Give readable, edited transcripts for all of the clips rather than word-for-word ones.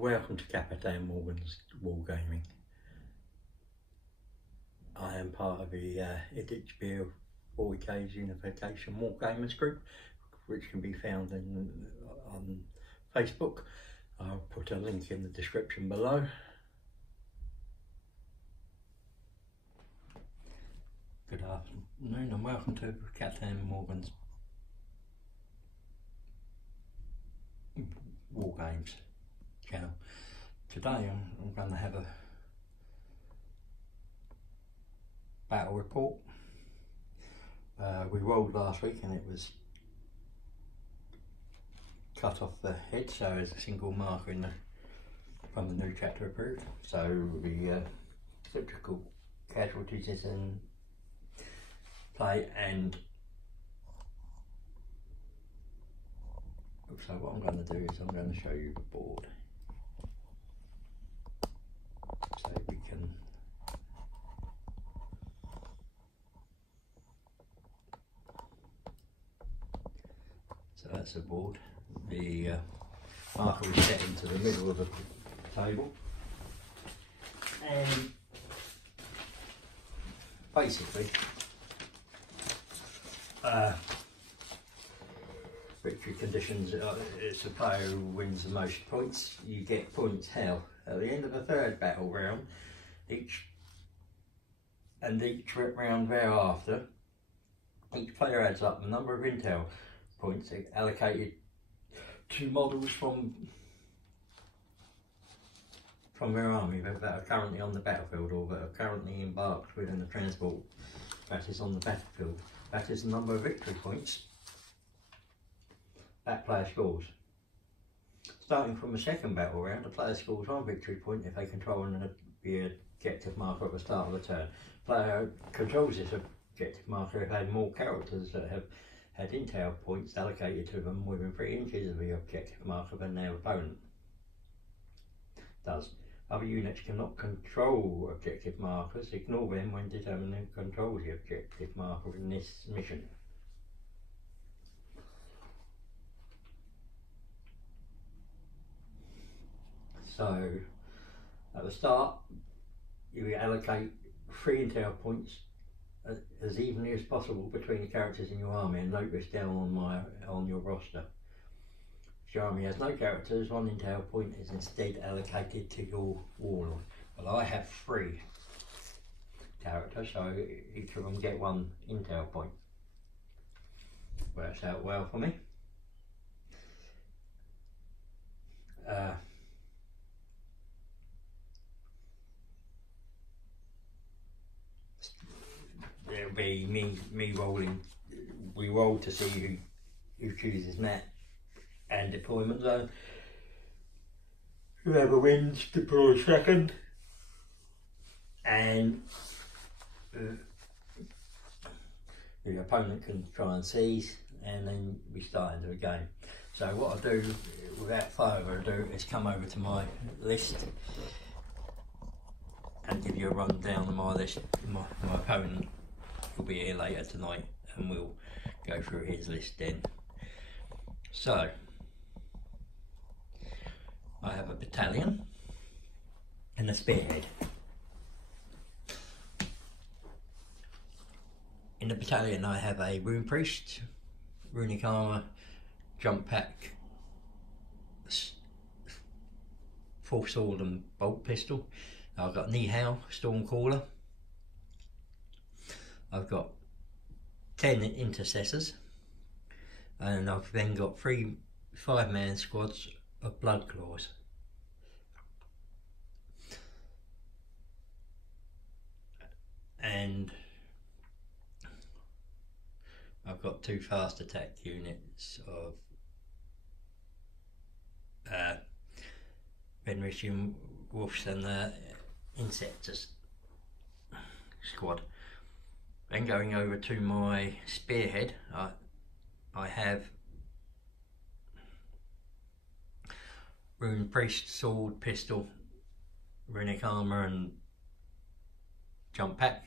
welcome to Captain Morgan's Wargaming. I am part of the Editchville 40K's Unification Wargamers group, which can be found on Facebook. I'll put a link in the description below. Good afternoon and welcome to Captain Morgan's Wargames channel. Today I'm going to have a battle report. We rolled last week and it was cut off the head, so there's a single marker in from the new chapter approved. So the electrical casualties is in play, and so what I'm going to do is I'm going to show you the board so we can that's the board. The marker is set into the middle of the table, and basically victory conditions, it's the player who wins the most points. You get points how at the end of the third battle round, each round thereafter, each player adds up the number of intel points allocated to models from their army that are currently on the battlefield or that are currently embarked within the transport that is on the battlefield. That is the number of victory points that player scores. Starting from the second battle round, the player scores 1 victory point if they control the objective marker at the start of the turn. The player controls this objective marker if they have more characters that have had intel points allocated to them within 3 inches of the objective marker than their opponent does. Other units cannot control objective markers. Ignore them when determining who controls the objective marker in this mission. So, at the start, you allocate 3 intel points as evenly as possible between the characters in your army, and note this down on your roster. If your army has no characters, 1 intel point is instead allocated to your warlord. Well, I have 3 characters, so each of them get 1 intel point. Works out well for me. It'll be me rolling. We roll to see who chooses map and deployment zone. Whoever wins deploys second, and the opponent can try and seize, and then we start into the game. So what I'll do, without further ado, is come over to my list and give you a rundown of my list. My opponent will be here later tonight and we'll go through his list then. So I have a battalion and a spearhead. In the battalion I have a rune priest, runic armour, jump pack, full sword and bolt pistol. I've got Nihao, Stormcaller. I've got 10 intercessors, and I've then got 3 5-man squads of blood claws. And I've got 2 fast attack units of Benrician Wolves and the Insectus squad. Then going over to my spearhead, I have rune priest, sword, pistol, runic armour and jump pack.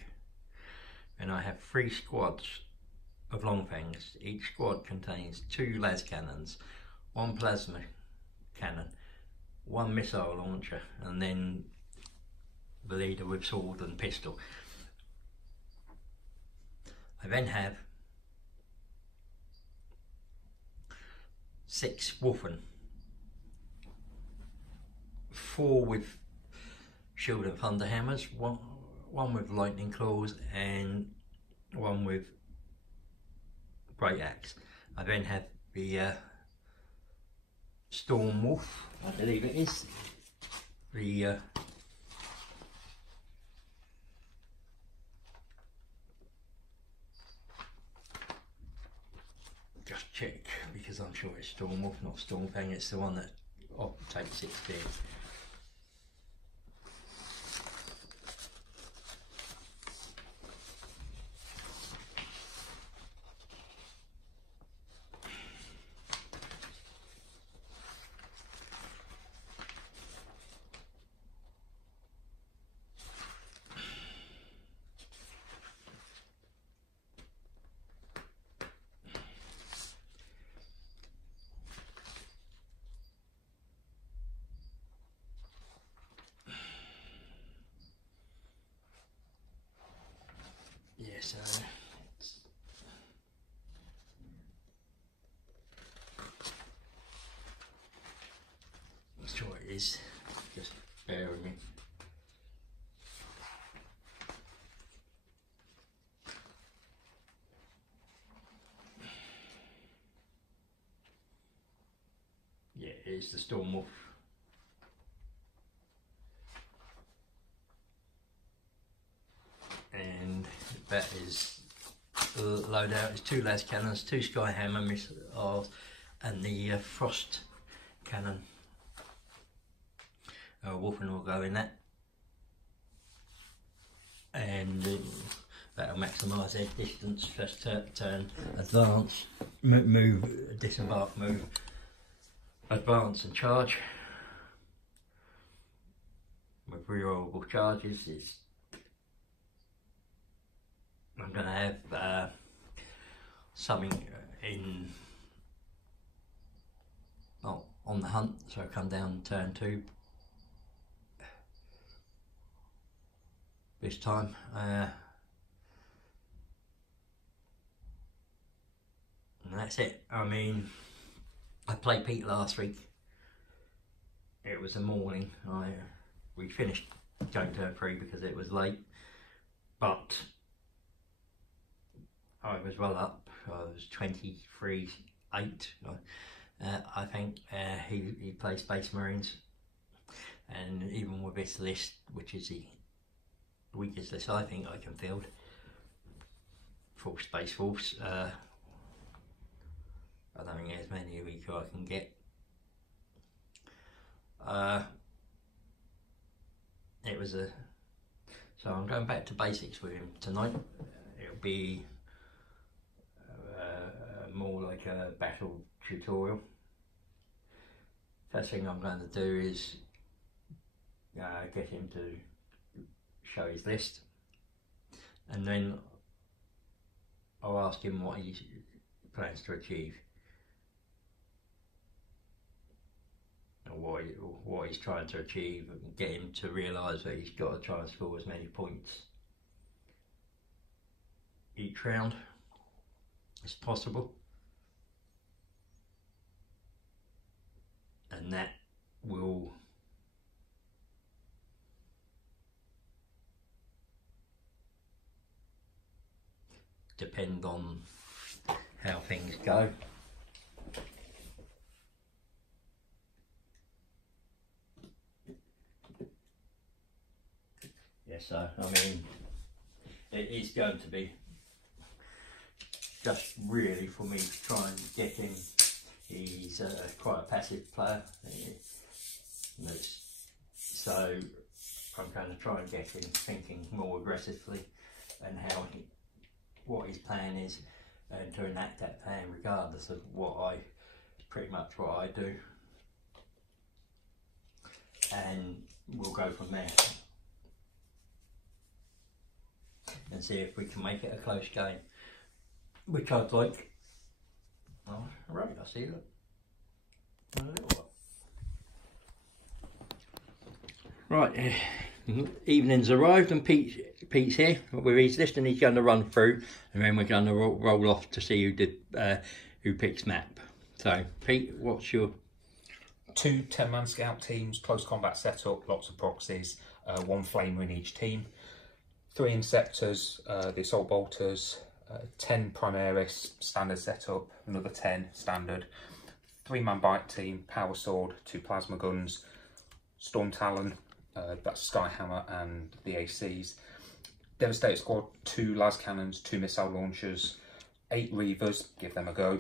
And I have 3 squads of long fangs. Each squad contains 2 las cannons, 1 plasma cannon, one missile launcher, and then the leader with sword and pistol. I then have 6 Wolfen, 4 with shield and thunder hammers, one with lightning claws, and 1 with great axe. I then have the Storm Wolf, I believe it is, the just check, because I'm sure it's Storm Wolf, not Storm Fang. It's the one that takes 16. Yeah, so I'm sure it is, just bear with me. Yeah, it is the Storm Wolf. And that is loadout. It's 2 las cannons, 2 sky hammer missiles, and the frost cannon. Wolfen will go in that, and that'll maximise their distance. First turn, advance, move, disembark, move, advance and charge. With rerollable charges, I'm going to have something in on the hunt, so I come down turn 2 this time. And that's it. I mean, I played Pete last week. It was a morning. We finished going turn 3 because it was late, but I was well up. I was 23-8. I think he plays Space Marines, and even with this list, which is the weakest list I think I can field, full Space Force, I don't think there's many weaker I can get. It was so I'm going back to basics with him tonight. It'll be more like a battle tutorial. First thing I'm going to do is get him to show his list, and then I'll ask him what he plans to achieve, or what he's trying to achieve, and get him to realise that he's got to try and score as many points each round as possible, and that will depend on how things go. Yeah, so I mean, it is going to be just really for me to try and get him. He's quite a passive player, so I'm going to try and get him thinking more aggressively, and what his plan is, and to enact that plan regardless of pretty much what I do, and we'll go from there and see if we can make it a close game, which I'd like. Oh, right, I see that. A little one. Right, evening's arrived and Pete's here with his list, and he's going to run through, and then we're going to roll off to see who picks map. So, Pete, what's your... 2 10-man scout teams, close combat setup, lots of proxies, 1 flamer in each team, 3 Inceptors, the Assault Bolters, 10 Primaris, standard setup, another 10 standard, 3-man bite team, Power Sword, 2 plasma guns, Storm Talon, that's Skyhammer and the ACs, Devastator Squad, 2 las cannons, 2 missile launchers, 8 Reavers, give them a go,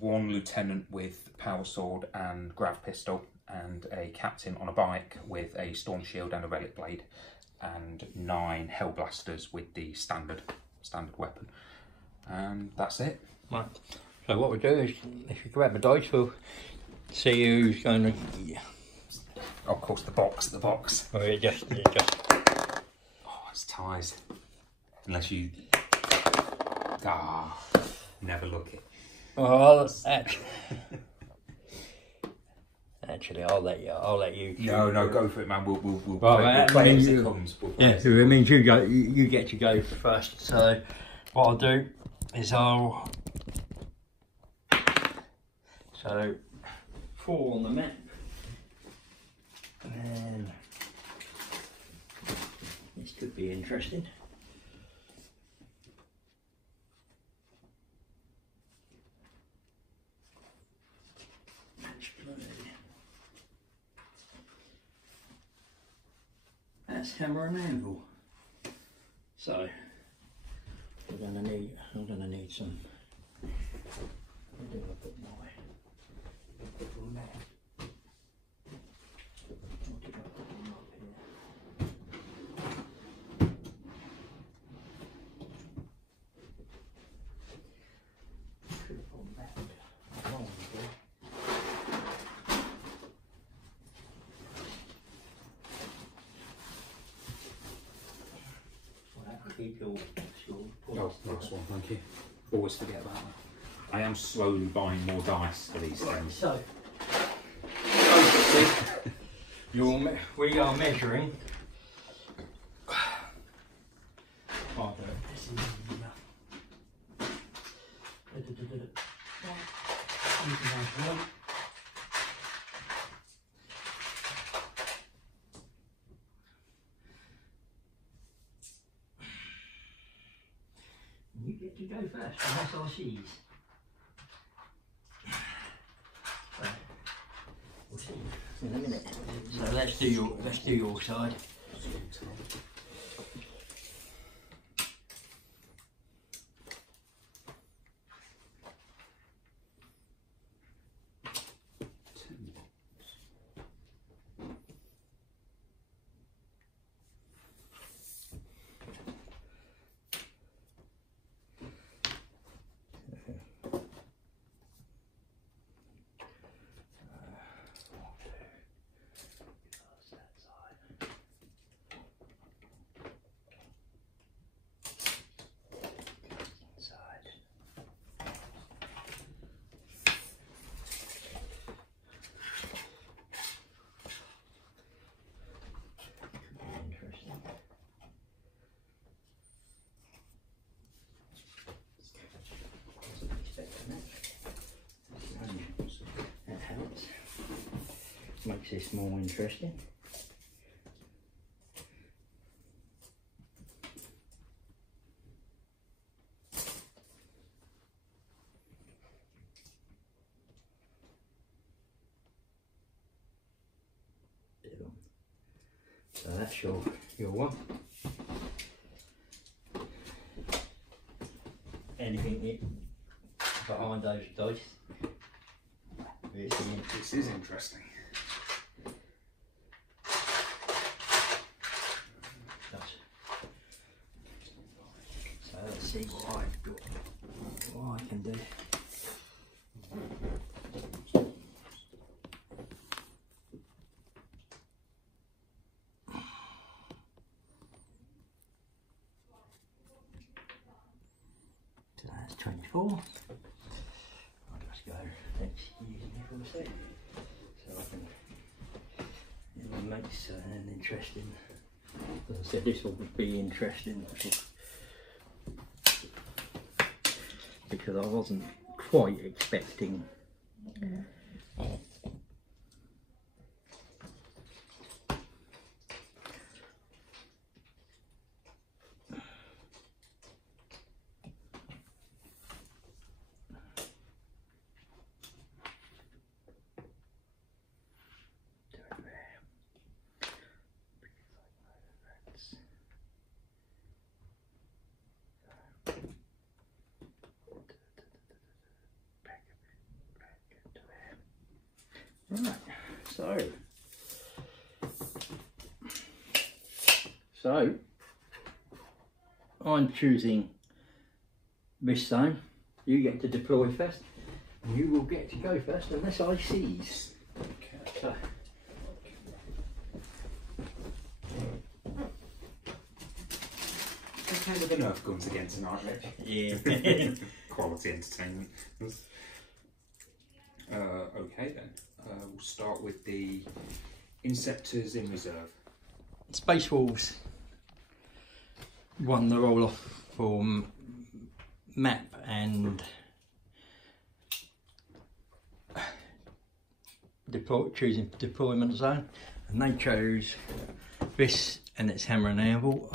1 lieutenant with Power Sword and Grav Pistol, and a captain on a bike with a Storm Shield and a Relic Blade, and 9 Hellblasters with the standard weapon. And that's it. Right. So what we'll do is, if you grab a dice, we'll see who's going to... Of course, the box. Oh, it just... Oh, it's ties. Unless you... Ah, never look it. Well, actually, I'll let you. No, go for it, man. We'll Right, play as it comes. It means you go. You get to go first. So, what I'll do is so 4 on the map, and this could be interesting. That's hammer and anvil. So I'm gonna need some. Where do I put my map? What did I put them up here? Should have put that along there. Keep your Oh, nice one, thank you. Always forget about that. I am slowly buying more dice for these things. So, we are measuring. You get to go first, unless I seize. So, we'll see in a minute. So let's do your side. Makes this more interesting. So that's your one. Anything behind those dice? This is interesting. So let's see what I've got, what I can do. So that's 24. I'll just go next using it for a sec. So I can makes an interesting. As I said, this will be interesting because I wasn't quite expecting. Right, so I'm choosing this zone. You get to deploy first, and you will get to go first unless I seize. Okay. So, okay with the Nerf guns again tonight, Rich? yeah. Quality entertainment. Okay then, we'll start with the Inceptors in reserve. Space Wolves won the roll off for map and choosing deployment zone, and they chose this and its hammer and anvil.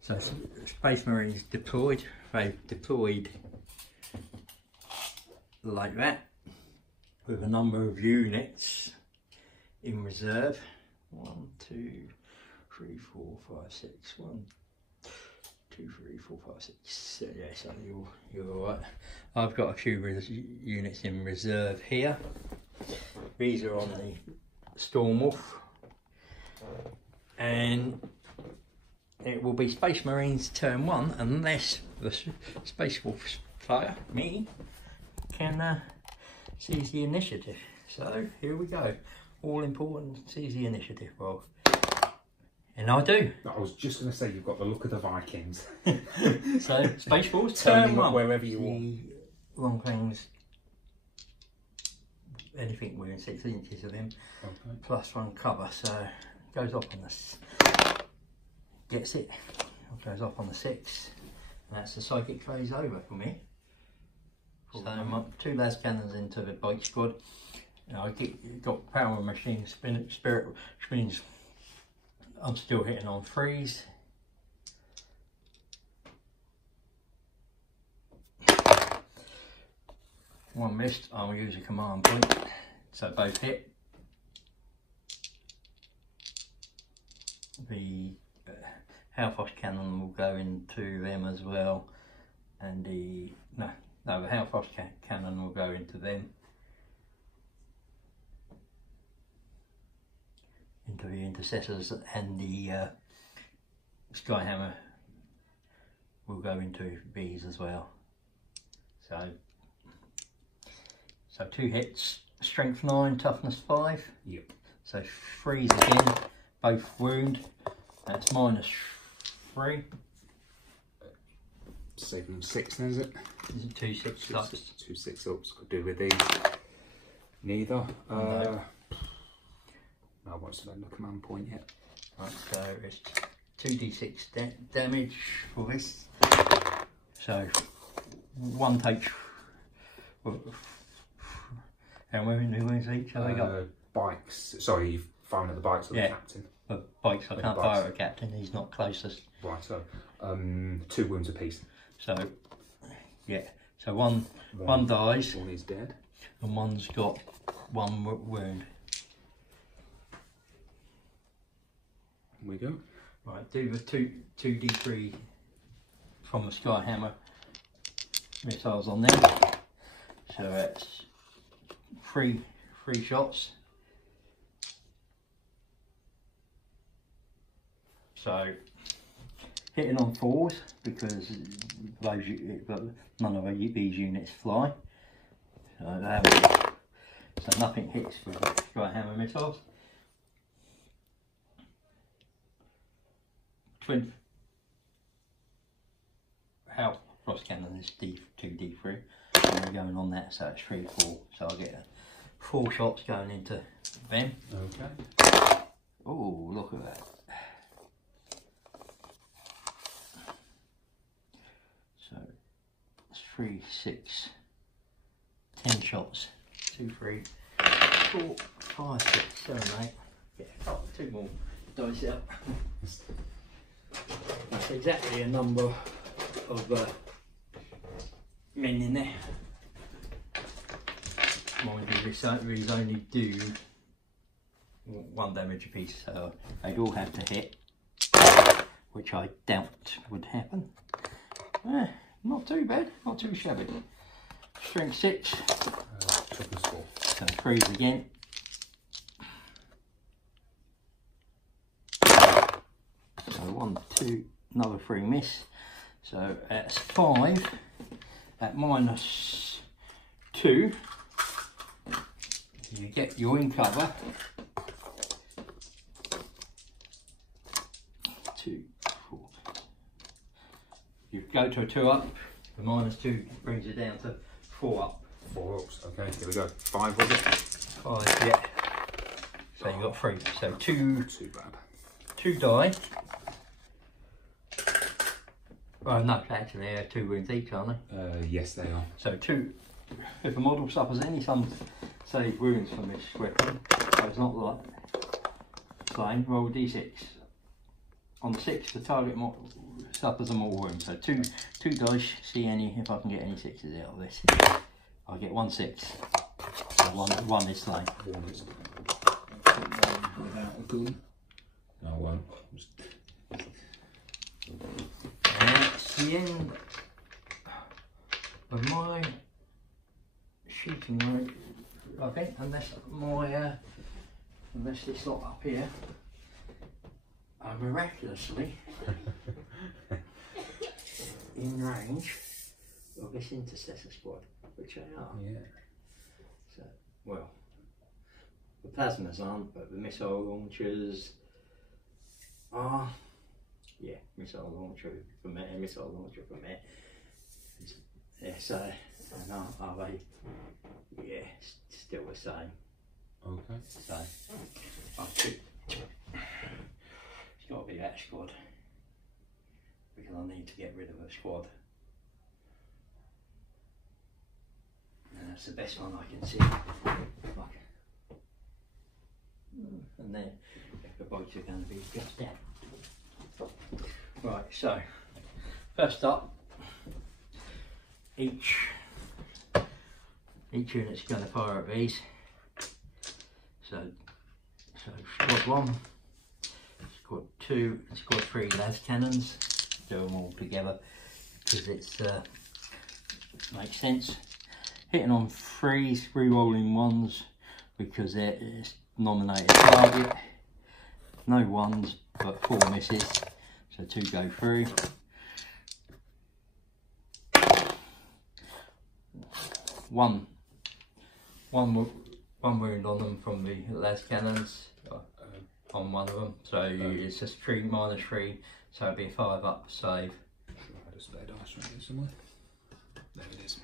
So Space Marines deployed. They've deployed like that, with a number of units in reserve. 1, 2, 3, 4, 5, 6. 1, 2, 3, 4, 5, 6. So yeah, so you're all right. I've got a few units in reserve here. These are on the Storm Wolf, and it will be Space Marines turn 1 unless the Space Wolf player, me, can seize the initiative. So here we go. All important, seize the initiative, Rob. And I do. I was just going to say, you've got the look of the Vikings. So Space Wolves turn 1. Wherever you want. The long things, anything within 6 inches of him, okay. +1 cover. So goes off on this. Gets it. Goes off on the 6. And that's the psychic phase over for me. So my 2 las cannons into the bike squad. I got power machine spirit, which means I'm still hitting on 3s. One missed. I'll use a command point, so both hit. The Hellfrost cannon will go into them as well, and the the Hellfrost cannon will go into them, into the intercessors, and the Skyhammer will go into these as well. So 2 hits, strength 9, toughness 5. Yep. So 3s again, both wound. That's -3. Saving them 6 then, is it? Is it 2 6-ups? 2 6-ups, could do with these. Neither. No. I won't select the command point yet. Right, so it's 2d6 damage for this. So 1 takes. How many wounds each have they got? Bikes. Sorry, you've fired at the bikes of the captain. The bikes, I can't fire at a captain, he's not closest. Right, so 2 wounds apiece. So, yeah. So one dies. One is dead. And one's got 1 wound. Here we go. Right, do the 2d3 from the Skyhammer missiles on there. So that's 3 shots. So hitting on 4s because none of these units fly. So nothing hits with the Skyhammer missiles. Twin Hellfrost cannon is 2d3, and we're going on that, so it's 3 4. So I get 4 shots going into them. Okay. Oh, look at that. So it's 3, 6, 10 shots. 2, 3, 4, 5, 6, 7, 8. Yeah, oh, 2 more dice out. That's exactly a number of men in there. Mind you, these only do 1 damage a piece, so they'd all have to hit, which I doubt would happen. Not too bad, not too shabby. Strength 6. So 3s again. So 1, 2, another 3 miss. So that's 5 at -2. You get your in cover. 2, 4. You go to a 2 up. The -2 brings you down to 4 up. 4 ups. Okay, here we go. 5 was it? 5, yeah. So you got 3. So 2. Too bad. 2 die. Oh no, actually they have 2 wounds each, aren't they? Yes, they are. So 2. If a model suffers any save wounds from this weapon, so it's not like slain, roll d6. On the 6, the target suffers a mortal wound. So 2 dice. See if I can get any 6s out of this. I get 1 6. So one is slain. 1 is without a gun. No, I won't. That's the end of my shooting range, I think, unless this lot up here are miraculously in range of this intercessor squad, which they are. Yeah. So, well, the plasmas aren't, but the missile launchers are. Yeah, missile launcher from there, missile launcher from there. Yeah, so, and are they? Yeah, still the same. Okay. So, it's got to be that squad, because I need to get rid of a squad. And that's the best one I can see. And then, the boats are going to be just that. Right, so first up, each unit's going to fire at these. So squad 1, squad 2, and squad 3 las cannons. Do them all together because it's makes sense. Hitting on 3s, re-rolling 1s because it's nominated target. No 1s, but 4 misses. So 2 go through. One wound on them from the las cannons on one of them. So it's just 3 -3. So it'd be a 5 up save. I had a spare dice right here somewhere. There it is.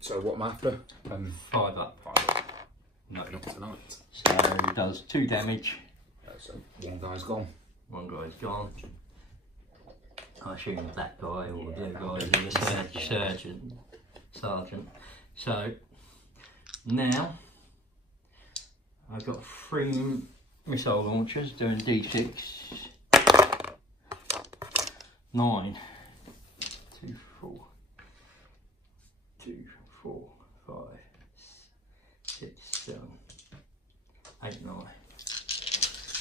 So what am I after? 5 up. 5 up. No, not tonight. So it does 2 damage. So 1 guy's gone. 1 guy's gone. I assume that guy or the other guy is a sergeant. So now I've got 3 missile launchers doing d6. 9, 2, 4, 2, 4, 5, 6, 7, 8, 9.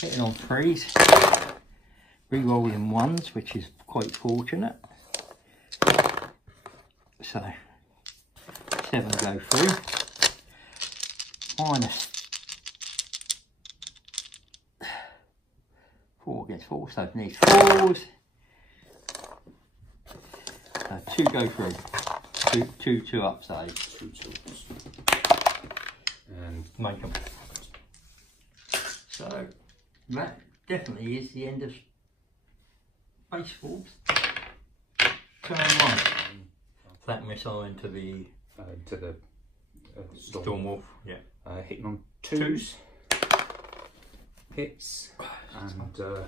Hitting on 3s, re-rolling 1s, which is quite fortunate. So 7 go through. -4 against 4, so it needs 4s. 2 go through. 2 up saves. 2 ups. And make them. So that definitely is the end of Space Force. Turn 1. That missile into the Storm Wolf. Yeah. Hitting on 2s. hits, and what's the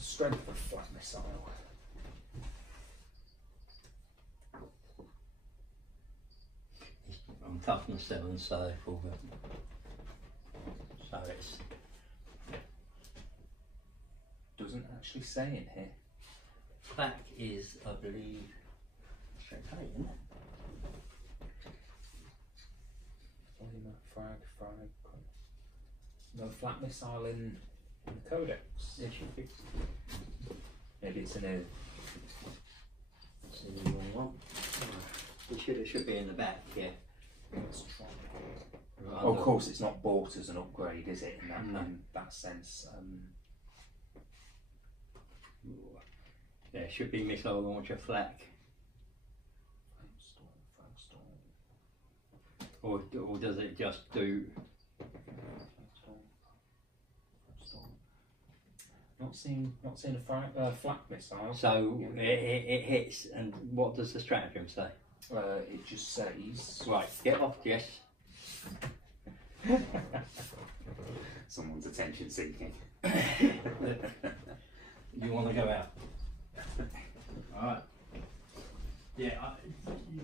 strength of a flat missile? I'm toughness 7, so full bit. So it's Doesn't actually say in here. flak is, I believe, straight 8, isn't it? Frag. No flat missile in the codex. There should be. Maybe it's in a. It's in the wrong one. It should be in the back, yeah. Let's try. Right, Oh, of course, it's not bought as an upgrade, is it? In that sense. Yeah, it should be missile launcher flak. Or does it just do? Not seeing a flat missile. So it hits, and what does the stratagem say? It just says. Right, get off, Jess. Someone's attention seeking. You want to go out? Alright. Yeah,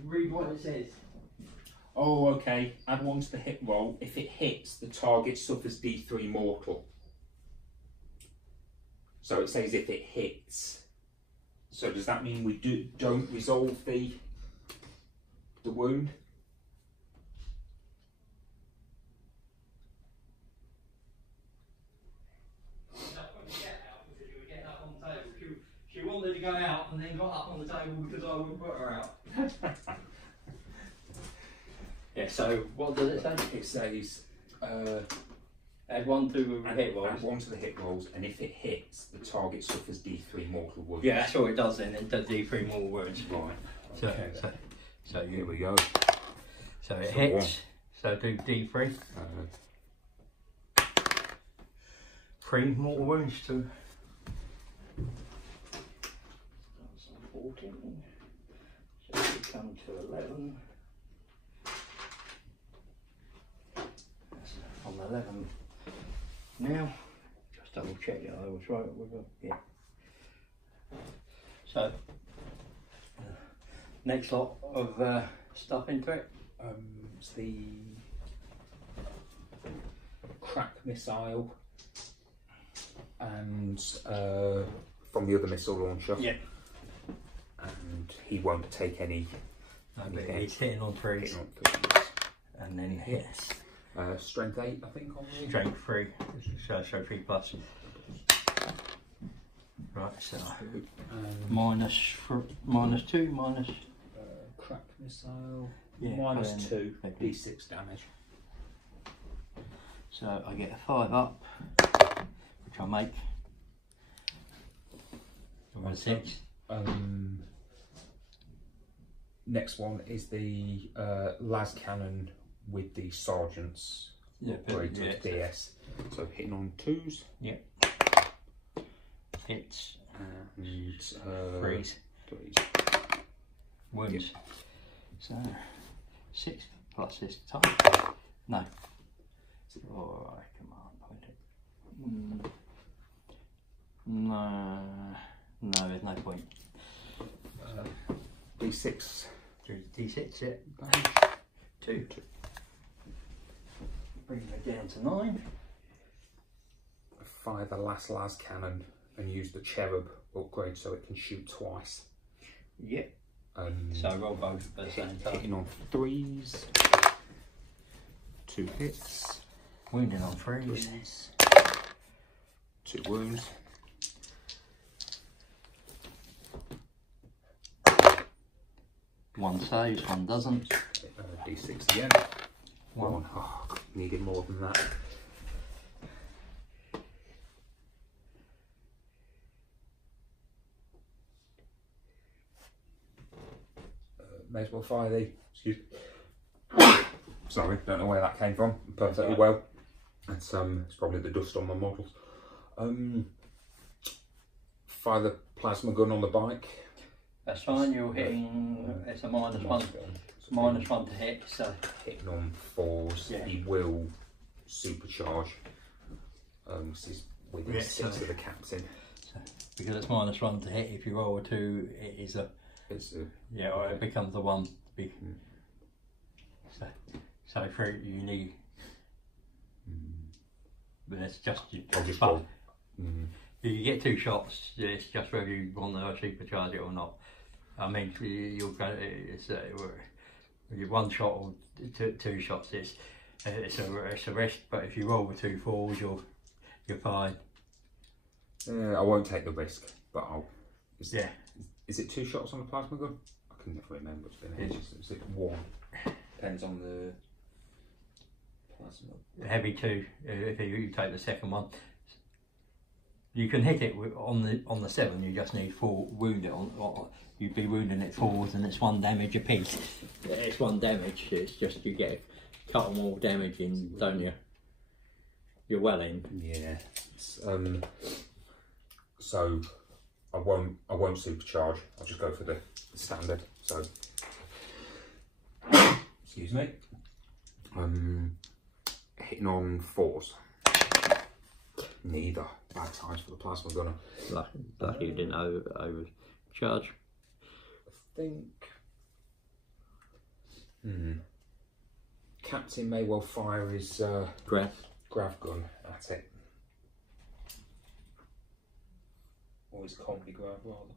read what it says. Oh, okay. Add 1 to the hit roll. If it hits, the target suffers D3 mortal. So it says if it hits. So does that mean we don't resolve the wound? She wanted to go out and then got up on the table because I wouldn't put her out. Yeah, so what does it say? It says add 1 to the hit rolls. Add 1 to the hit rolls, and if it hits, the target suffers D3 mortal wounds. Yeah, that's all it does then. It does D3 mortal wounds. Right. Okay. So Here we go. So it hits. 1. So do D3. 3 mortal wounds to. 14. So we come to 11. That's on 11 now. Just double check that I was right. Yeah. So next lot of stuff into it. It's the crack missile, and from the other missile launcher. Yeah. And he won't take any. No, but he's hitting on 3s. And then he hits. Strength 8, I think, on the Strength 3. So 3 plus. Right, so minus 2, minus. Crack missile. Yeah, minus 2, D6 damage. So I get a 5 up, which I make. Or a 6. Next one is the las cannon with the sergeant's upgrade to DS. So hitting on 2s. Yep. Hits. And 3s. Wounds. Yep. So 6 plus this time. No. Alright, come on, point it. No, there's no point. D6. D6, yeah. 2. Bring it down to 9. Fire the last las cannon and use the cherub upgrade so it can shoot twice. Yep. So roll both at the same time. Hitting on 3s. 2 hits. Wounding on 3s. 2 wounds. One saves, 1 doesn't. D6 again. 1. Oh, needed more than that. May as well fire the. Excuse me. Sorry, don't know where that came from. Perfectly well. It's probably the dust on my models. Fire the plasma gun on the bike. That's fine. You're hitting. It's a minus 1. Minus 1 to hit. So hitting on 4s. Yeah. He will supercharge. This is within 6 of the captain. So, because it's -1 to hit, if you roll a 2, it is a... It's a... Yeah, or it becomes a 1. So for it, you need... But it's just... You get 2 shots, it's just whether you want to supercharge it or not. I mean, you'll go... It's you 1 shot or 2 shots, it's a risk, but if you roll with 2 4s, you're fine. I won't take the risk, but I'll... Yeah. Is it 2 shots on the plasma gun? I can never remember. It's been ages. Is it 1? Depends on the plasma. Heavy 2. If you take the second one, you can hit it on the 7. You just need 4 wounded on. You'd be wounding it 4s, and it's 1 damage a piece. It's 1 damage. It's just you get cut them all damage in, don't you? You're well in. Yeah. So I won't supercharge. I'll just go for the standard. So excuse me. Hitting on 4s. Neither. Bad times for the plasma gunner. Lucky you didn't overcharge. I think. Captain may well fire his grav gun at it. Or his combi grav rather.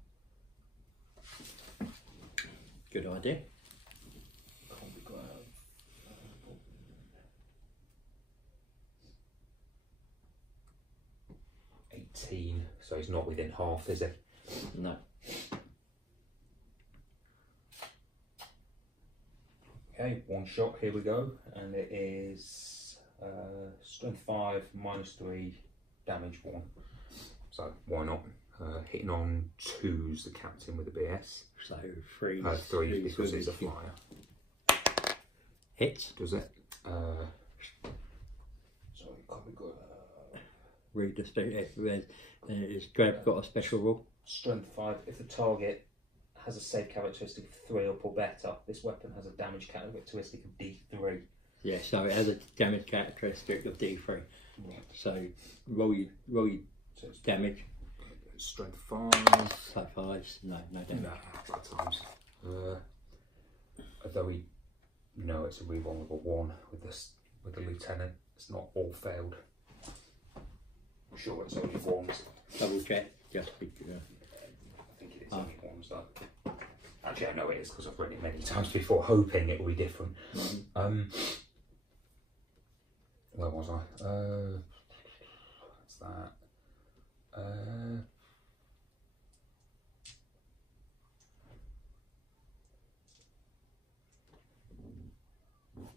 Good idea. Combi grav. 18, so he's not within half, is he? No. Okay, 1 shot, here we go, and it is strength 5, -3, damage 1. So why not? Hitting on 2s, the captain with a BS. So 3. 3 because it's a flyer. Hits. Does it? Sorry, can't go. Read the statement. Is Grab got a special rule? Strength 5. If the target has a save characteristic of 3 up or better, this weapon has a damage characteristic of D3. Yeah, so it has a damage characteristic of D3. Right. So roll your damage. Strength 5. So 5s. No damage. No, bad times. Although it's a reroll of a 1 with the lieutenant. It's not all failed. I'm sure it's only 1s. Double check, just because. I think it is only 1s though. Actually, I know it is because I've read it many times before, hoping it will be different. Where was I? What's that?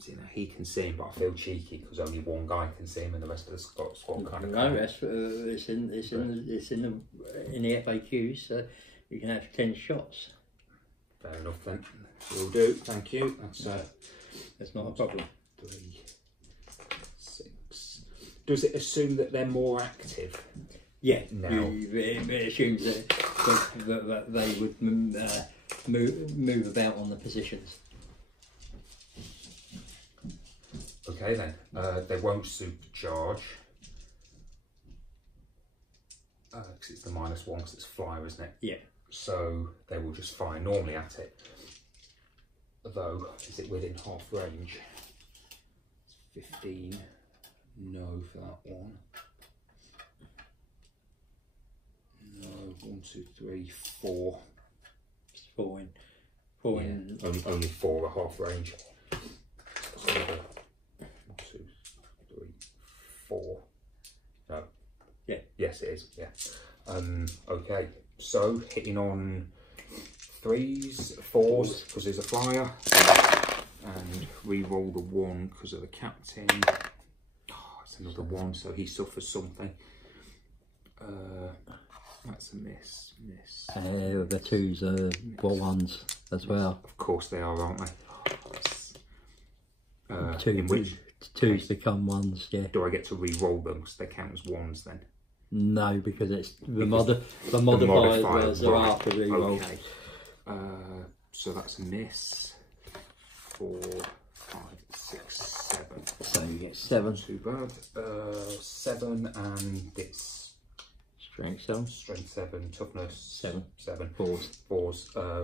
You know, he can see him, but I feel cheeky because only 1 guy can see him, and the rest of the squad kind of. No, it's in the FAQs. So you can have 10 shots. Fair enough then. Will do. Thank you. That's not a problem. 3, 6. Does it assume that they're more active? Yeah. Now it assumes that they would move about on the positions. Okay then, they won't supercharge because it's the -1 because it's flyer, isn't it? Yeah. So they will just fire normally at it. Though, is it within half range? It's 15. No for that one. No, 1, 2, 3, 4. It's 4 in. 4 in. Only 4 at half range. So 1, 2, 3, 4. No. Yeah. Yes, it is. Yeah. Okay. So hitting on 3s, 4s because there's a flyer, and re-roll the 1 because of the captain. Oh, it's another 1, so he suffers something. That's a miss. The 2s are 1s as well. Of course they are, aren't they? In which 2s become 1s. Yeah. do I get to re-roll them because they count as 1s then? No, because it's the modifiers are right. after re-roll. Okay. So that's a miss. 4, 5, 6, 7. So you get 7. Too bad. 7, and it's Strength 7, toughness 7. Fours.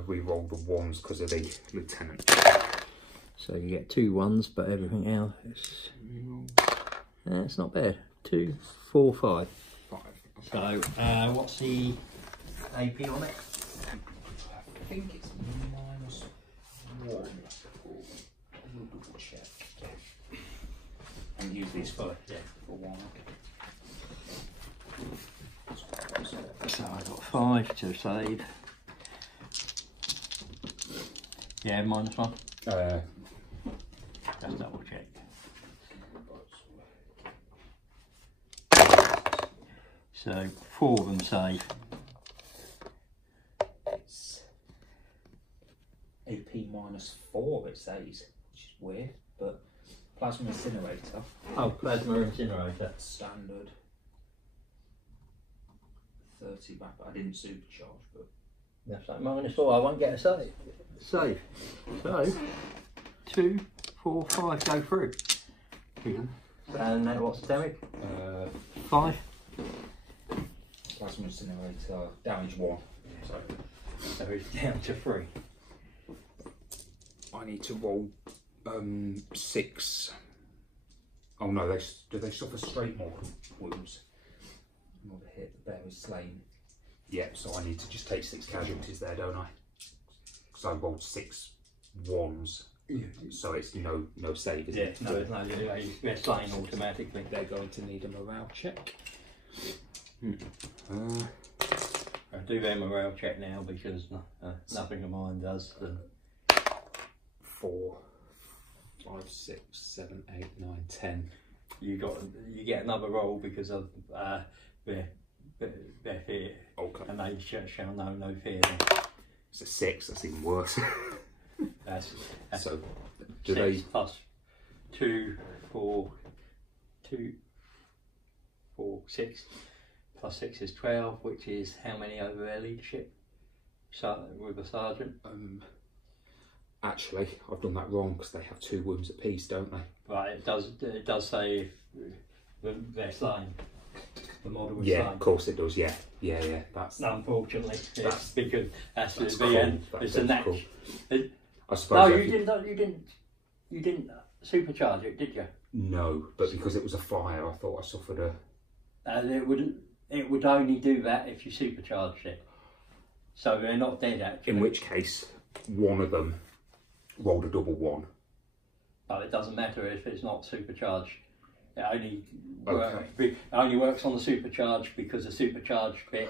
Re-roll the 1s because of the lieutenant. So you get 2 1s, but everything else is... That's not bad. 2, 4, 5. 5. So, what's the AP on it? I think it's -1. I'll double check. And use these for a while. So I got 5 to save. Yeah, -1. Just double check. So 4 of them save. It's AP -4 it says, which is weird, but plasma incinerator. Oh, plasma incinerator. Standard 30 back, but I didn't supercharge, but That's like -4, I won't get a save. So 2, 4, 5 go through. And then what's the damage? 5. plasma incinerator damage 1. So it's down to 3. I need to roll 6. Oh no, do they suffer straight mortal wounds? Not a hit, the bear is slain. Yep, so I need to just take 6 casualties there, don't I? Because I rolled 6 1s, so it's no save, is it? No, it's no, they're slain automatically. They're going to need a morale check. I do their morale check now because nothing of mine does. 4, 5, 6, 7, 8, 9, 10. You get another roll because of their fear. Okay. And they shall know no fear. It's a 6. That's even worse. That's so do 6 they plus 2, 4, 2, 4, 6 plus 6 is 12, which is how many over their leadership? So with a sergeant. Actually, I've done that wrong because they have 2 wounds apiece, don't they? Right, it does say if they're slain. The model was Yeah, slain. of course it does. Yeah. That's unfortunately that's because that's that's the cool. end. That's It's a cool. I suppose. No, you didn't supercharge it, did you? No, but because it was a fire, I thought I suffered a. It would only do that if you supercharged it. So they're not dead actually. In which case, one of them rolled a double 1. But it doesn't matter if it's not supercharged. It only Okay. it only works on the supercharged because the supercharged bit.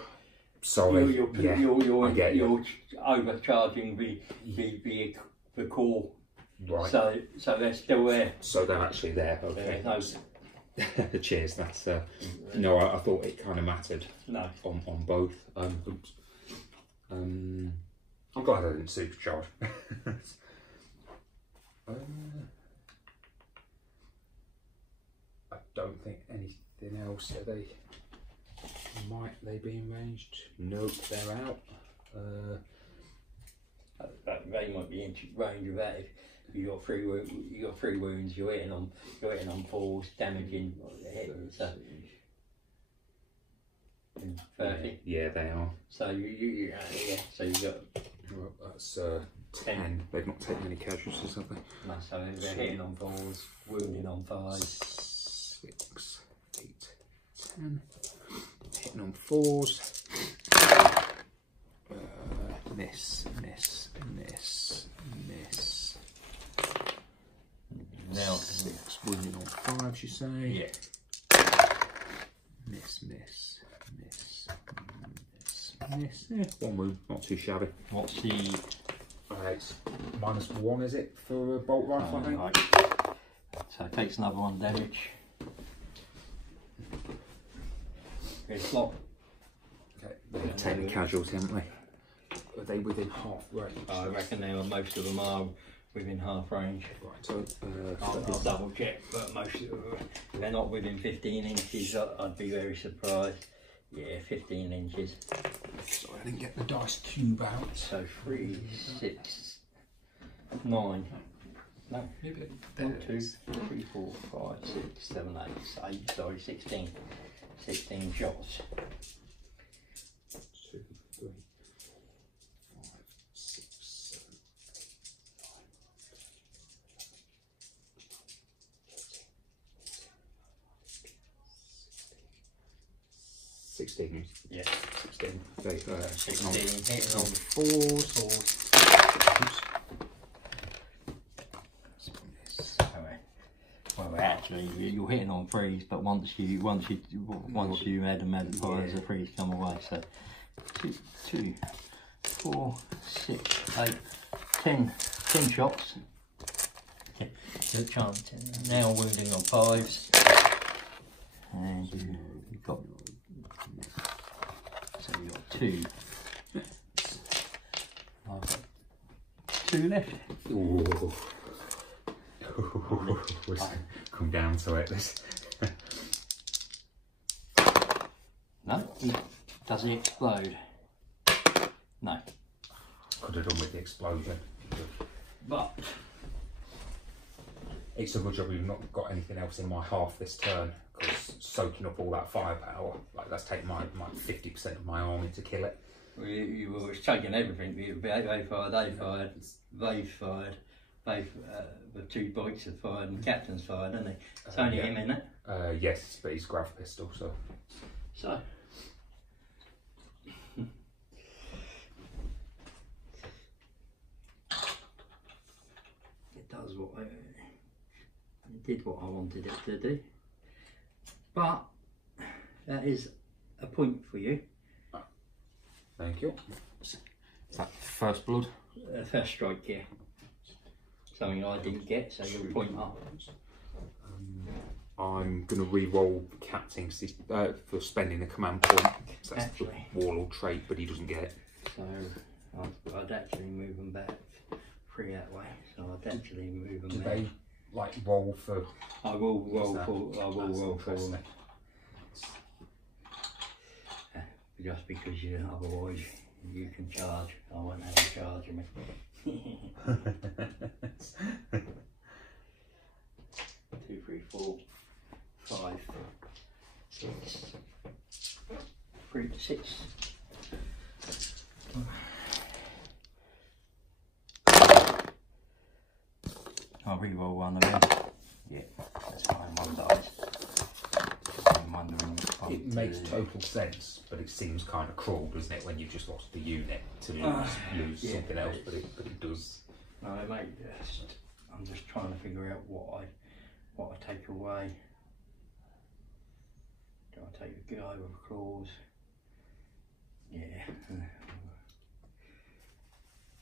Sorry. You're I get you. overcharging the core. Right. So they're still there. So they're actually there. Okay. Cheers. That's no. I thought it kind of mattered. No. On both. Oops. I'm glad I didn't supercharge. I don't think anything else. Might they be enraged? Nope, they're out. They might be in range of that. If you got 3 wounds, you're hitting on 4s, damaging, hitting. So 30. Yeah, they are. So you So you got. Well, that's 10. They've not taken any casualties, have they? No, so they're hitting on 4s, wounding on 5s. 6, 8, 10. Hitting on 4s. Miss. Now 6 wounding on 5s, you say? Yeah. Miss. Yeah, 1 wound, not too shabby. What's the? It's -1, is it, for a bolt rifle? I think. Right. So it takes another 1 damage. It's locked. Okay, they've taken casualty, haven't they? Are they within half range? I reckon most of them are within half range. Right, so I'll double check, but most of them, if they're not within 15 inches, I'd be very surprised. Yeah, 15 inches. Sorry, I didn't get the dice cube out. So 3, 6, 9. No. Maybe 1, 2, 3, 4, 5, 6, 7, 8, sorry, 16. 16 shots. 2, 3, 5, 6, 7, 16. Yeah. 16. Okay, 16 hitting on 4s. Well, actually, you're hitting on 3s, but once you add them as the 3s come away. So 2, 4, 6, 8, 10 shots. Good chance. Now wounding on 5s, and you've got 2. I've got 2 left. Ooh. Come down to it. No, does he explode? No. Could have done with the explosion. But it's a good job we've not got anything else in my half this turn, because soaking up all that firepower, like that's taking my 50% of my army to kill it. You were taking everything. They fired, they fired. The 2 bikes have fired and the captain's fired, hasn't he? It's only him, isn't it? Yes, but he's grav pistol, so. It does what it did what I wanted it to do. But that is a point for you. Thank you. Is that first blood? First strike, yeah. Something I didn't get, so you'll point up. I'm going to re-roll captain for spending a command point. So that's Actually, the warlord trait, but he doesn't get it. So I'd actually move them back 3 that way. So I'd actually move them Do back. they like roll for? I will roll for them. Just because otherwise you can charge. I won't have you charging me. 2, 3, 4, 5, 6, 3, 6. I'll re-roll one of them. Yeah, that's fine. One dies. I'm wondering. It makes total sense, but it seems kind of cruel, doesn't it, when you've just lost the unit to lose something else? But it does. No, mate. I'm just trying to figure out what I take away. Do I take the guy with claws? Yeah.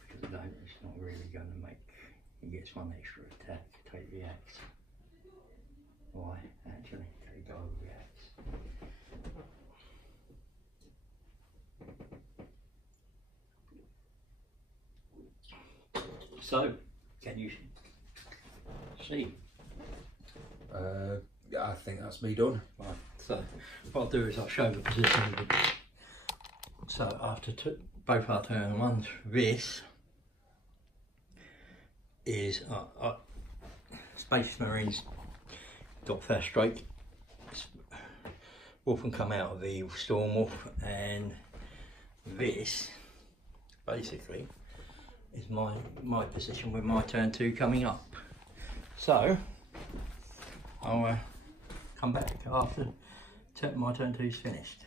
Because it's not really going to make. He gets 1 extra attack. Take the axe. Why? Actually, take the guy with the axe. So, can you see? Yeah, I think that's me done. Right, so what I'll do is I'll show the position. So after both our turn ones, this is Space Marines got first strike. Wolf can come out of the Storm Wolf, and this basically is my position with my turn 2 coming up. So I'll come back after my turn 2's finished.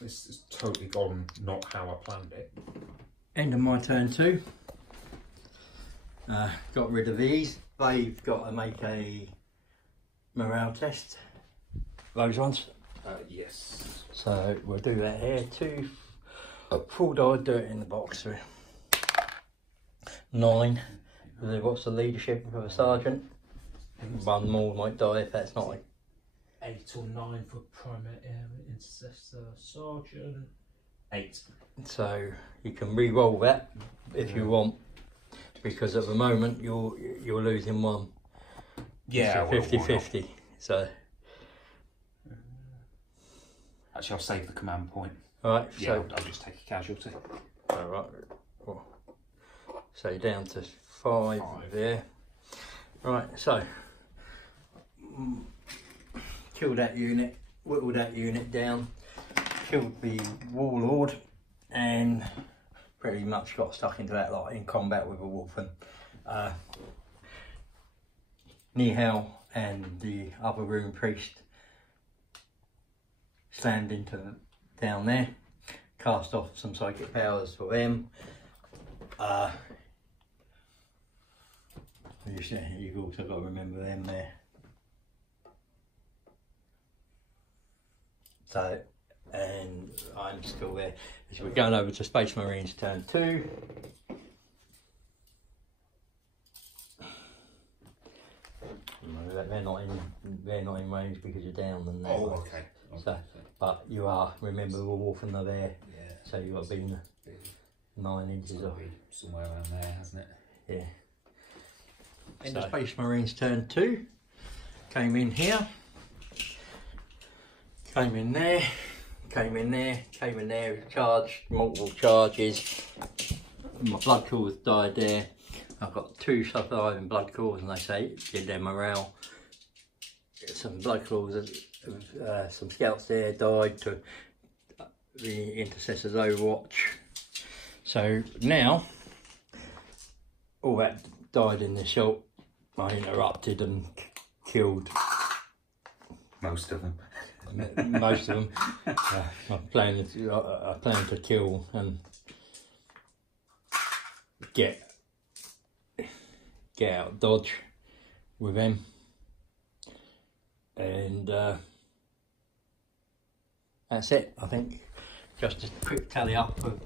This has totally gone not how I planned it. End of my turn 2. Got rid of these. They've got to make a morale test. Those ones. Yes. So we'll do that here. 2 full die dirt in the box. 9. What's the leadership of a sergeant? 1 more might die if that's not it. 8 or 9 for primary intercessor sergeant. 8. So you can re-roll that if you want, because at the moment you're losing 1. Yeah, so 50-50. So Actually, I'll save the command point. Right, Yeah, so I'll just take a casualty. alright. So you're down to 5 there. Right, so kill that unit, whittle that unit down, killed the warlord, and pretty much got stuck into that like in combat with a wolf. And Nihal and the other rune priest slammed into down there, cast off some psychic powers for them. You've also got to remember them there. So, and I'm still there. So we're going over to Space Marines turn 2. They're not in range because you're down them now. Oh, okay. So, but you are. Remember, the wolf and they're there. Yeah. So you've got to be 9 inches off. Somewhere around there, hasn't it? Yeah. In the Space Marines turn 2, came in here, came in there, came in there, came in there, charged, multiple charges. My blood cores died there. I've got 2 surviving blood cores, and they say did their morale. Some blood cores, some scouts there died to the intercessor's overwatch. So now all that died in the shot. I interrupted and killed most of them. Most of them. I plan to kill and get out dodge with them, and that's it. I think just a quick tally up of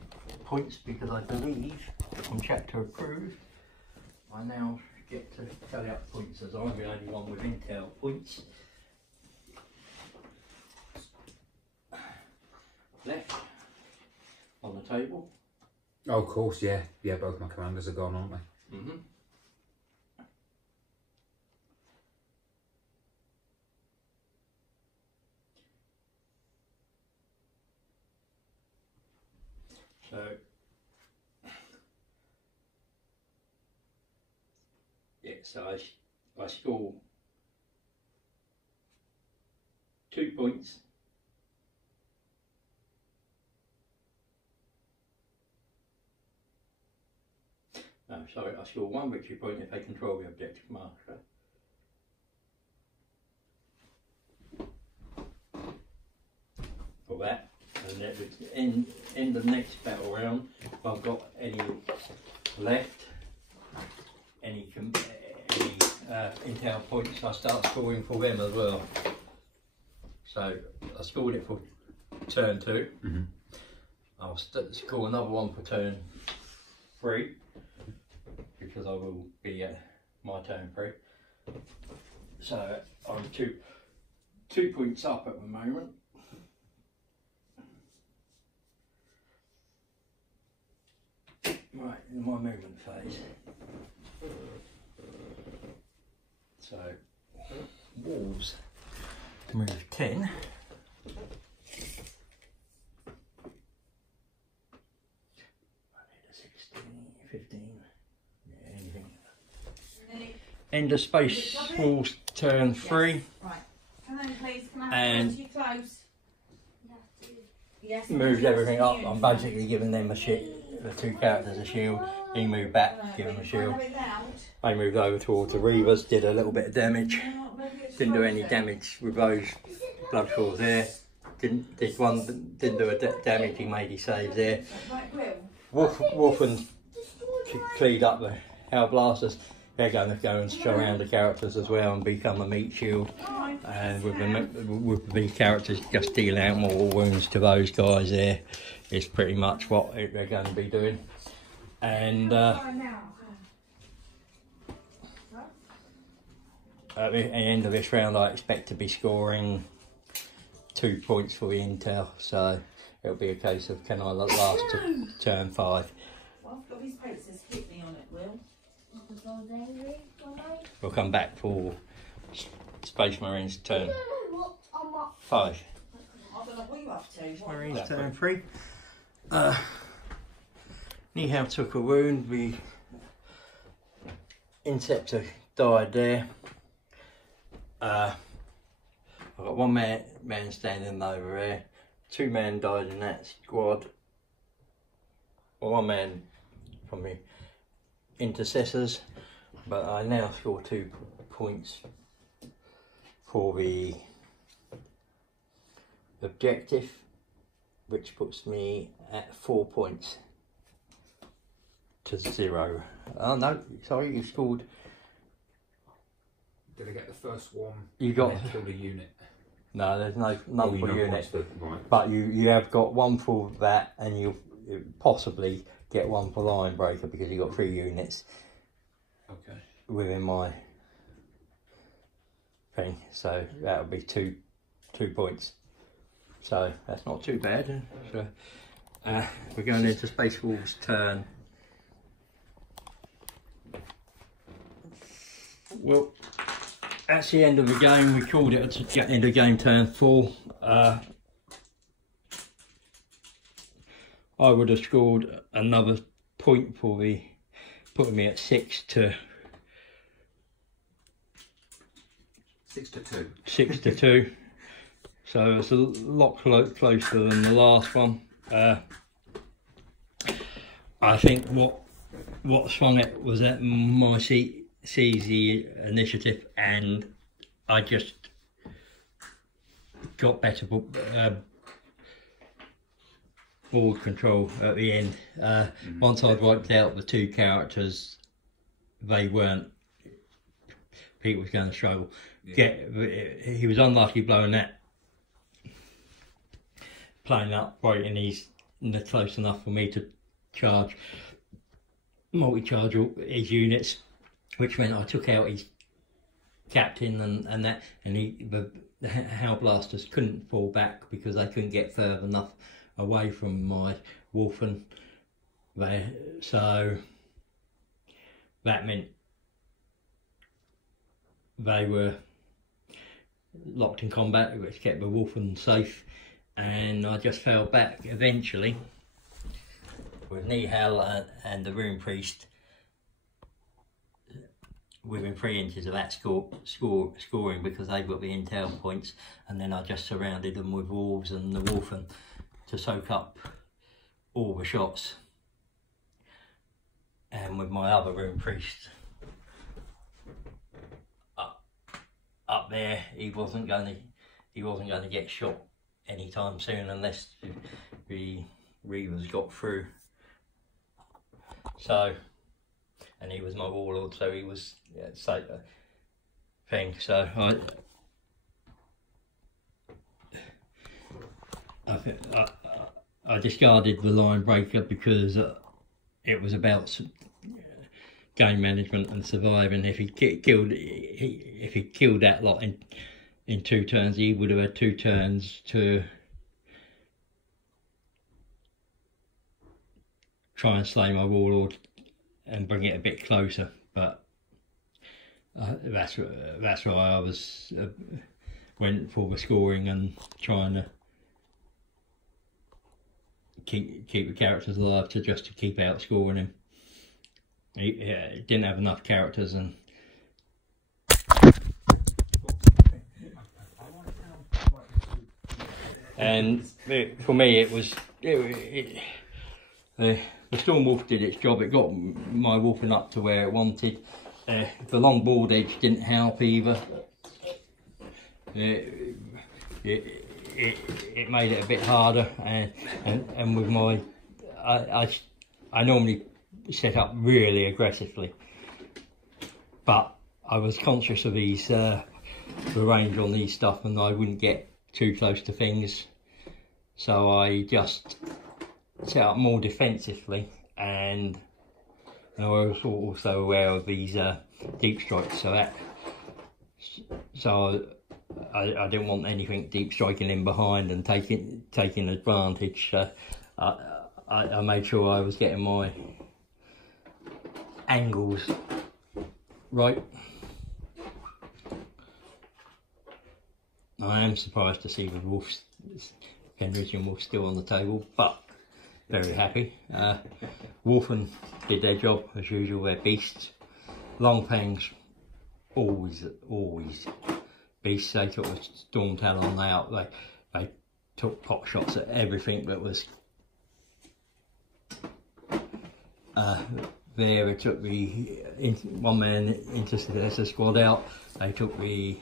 points, because I believe on chapter approved I now get to tally up points, as I'm the only one with intel points. Left on the table. Oh, of course, yeah. Yeah, both my commanders are gone, aren't they? Mm-hmm. So, yeah, so I score 2 points. No, sorry, I score 1 victory point if they control the objective marker. For that, and at the end of the next battle round, if I've got any left, any intel points, I start scoring for them as well. So I scored it for turn 2. Mm-hmm. I'll score another one for turn 3, because I will be at my turn 3. So I'm two points up at the moment. Right, in my movement phase. So wolves move 10. I need a 16, 15. Yeah, anything. End of Space Wolves turn 3. Right. Come on, please. Come on. And you close. Yes. Moved everything up. I'm basically giving them a the 2 characters a shield. He moved back, give him a shield. They moved over towards the Reavers, did a little bit of damage. Didn't do any damage with those blood cores there. Didn't do a damage. He made his saves there. Wolfen cleared up the Hell Blasters. They're going to go and surround the characters as well and become a meat shield. And with the characters just dealing out more wounds to those guys there is pretty much what they're going to be doing. And at the end of this round, I expect to be scoring 2 points for the intel. So it'll be a case of can I last to turn 5. Well, I've got these papers hit me on it, Will. We'll come back for Space Marines turn 5. I don't know what you're up to. What- Marines turn 3. Nihal took a wound. The Inceptor died there. I've got one man standing over there. 2 men died in that squad. 1 man from the intercessors. But I now score 2 points for the objective, which puts me at 4 points to 0. Oh no, sorry, you scored. Did I get the first one? You got and then killed a unit. no. There's none for unit, Right. but you have got 1 for that, and you possibly get 1 for line breaker because you got 3 units. Okay. Within my thing, so that would be 2 points. So that's not too bad. So we're going into Space Wolves' turn. Well, that's the end of the game. We called it at end of game turn 4. I would have scored another point for the putting me at 6 to 2. 6 to 2. So it's a lot closer than the last one. I think what swung it was that my CZ initiative, and I just got better board control at the end. Once I'd wiped out the 2 characters, they weren't. Pete was going to struggle. Yeah. He was unlucky blowing that plane up right in close enough for me to charge, multi-charge all his units, which meant I took out his captain and that, and the Howl Blasters couldn't fall back because they couldn't get further enough away from my Wolfen there. So that meant they were locked in combat, which kept the Wolfen safe, and I just fell back eventually with Nihal and the Rune Priest within 3 inches of that scoring because they've got the intel points, and then I just surrounded them with wolves and the Wolfen to soak up all the shots, and with my other Rune Priest up there, he wasn't going to get shot anytime soon unless the Reavers got through. So, and he was my warlord, so he was safer thing. So I discarded the line breaker because it was about game management and surviving. If he killed that lot in 2 turns, he would have had 2 turns to try and slay my warlord and bring it a bit closer. But that's why I was went for the scoring and trying to keep the characters alive to keep outscoring him. He didn't have enough characters, and for me it was the Storm Wolf did its job. It got my wolfing up to where it wanted. The long board edge didn't help either. It made it a bit harder, and with my I normally set up really aggressively, but I was conscious of the range on these stuff, and I wouldn't get too close to things, so I just set up more defensively, and I was also aware of these deep strikes, so I didn't want anything deep striking in behind and taking advantage. I made sure I was getting my angles right. I am surprised to see the wolves Penritian was still on the table, but very happy. Wolfen did their job as usual, they're beasts. Longfangs, always beasts. They took a Storm Talon out, they took pot shots at everything that was there. It took the one man intercessor squad out, they took the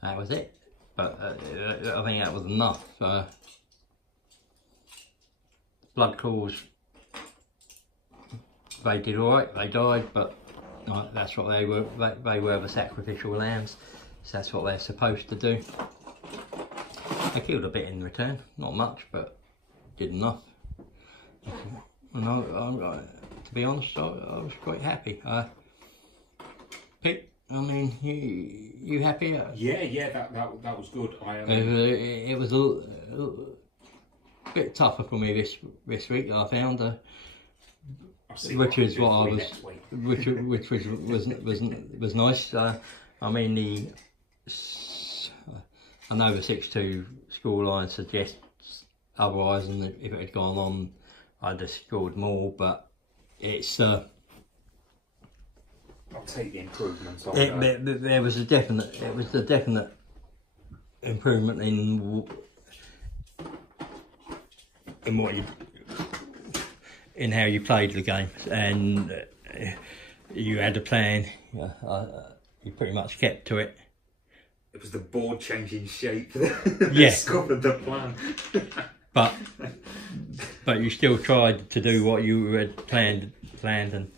that was it, but I think that was enough. Blood Claws, they did alright, they died, but that's what they were. They were the sacrificial lambs, so that's what they're supposed to do. They killed a bit in return, not much, but did enough. And to be honest, I was quite happy. Pete, I mean, you happy? Yeah, that was good. It was a bit tougher for me this week. I found, which is what I was, which was nice. I mean, I know the 6-2 scoreline suggests otherwise, and if it had gone on, I'd have scored more. But it's. I'll take the improvements on there was a definite. It was a definite improvement in what you, in how you played the game, and you had a plan. You pretty much kept to it. It was the board changing shape that discovered the plan. but you still tried to do what you had planned, and.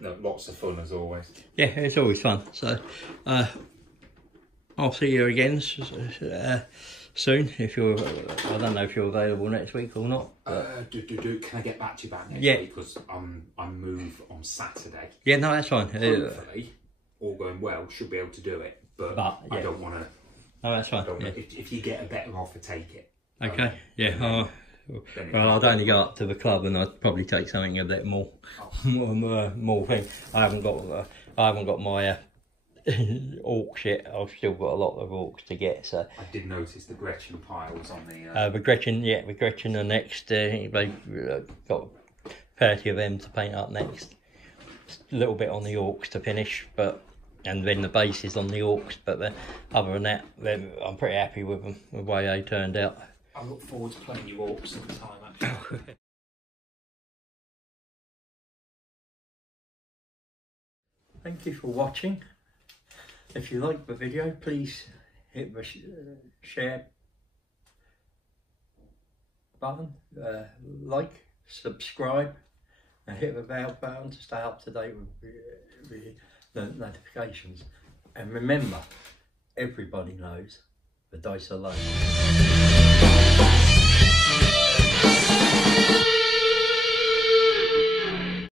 No, lots of fun as always. Yeah, it's always fun. So I'll see you again soon. If you're, I don't know if you're available next week or not. Can I get back to you next week? Because I move on Saturday. Yeah, no, that's fine. Hopefully, all going well, should be able to do it. But I don't want to. Oh, that's fine. If you get a better offer, take it. Okay. Yeah. Well, I'd only go up to the club, and I'd probably take something a bit more thing. I haven't got my orc yet. I've still got a lot of orcs to get. So I did notice the Gretchen piles on the. The Gretchen are next. They've got 30 of them to paint up next. A little bit on the orcs to finish, and then the base is on the orcs. But other than that, I'm pretty happy with them, the way they turned out. I look forward to playing you orcs sometime, actually. Thank you for watching. If you like the video, please hit the share button, like, subscribe, and hit the bell button to stay up to date with the notifications. And remember, everybody knows the dice are low.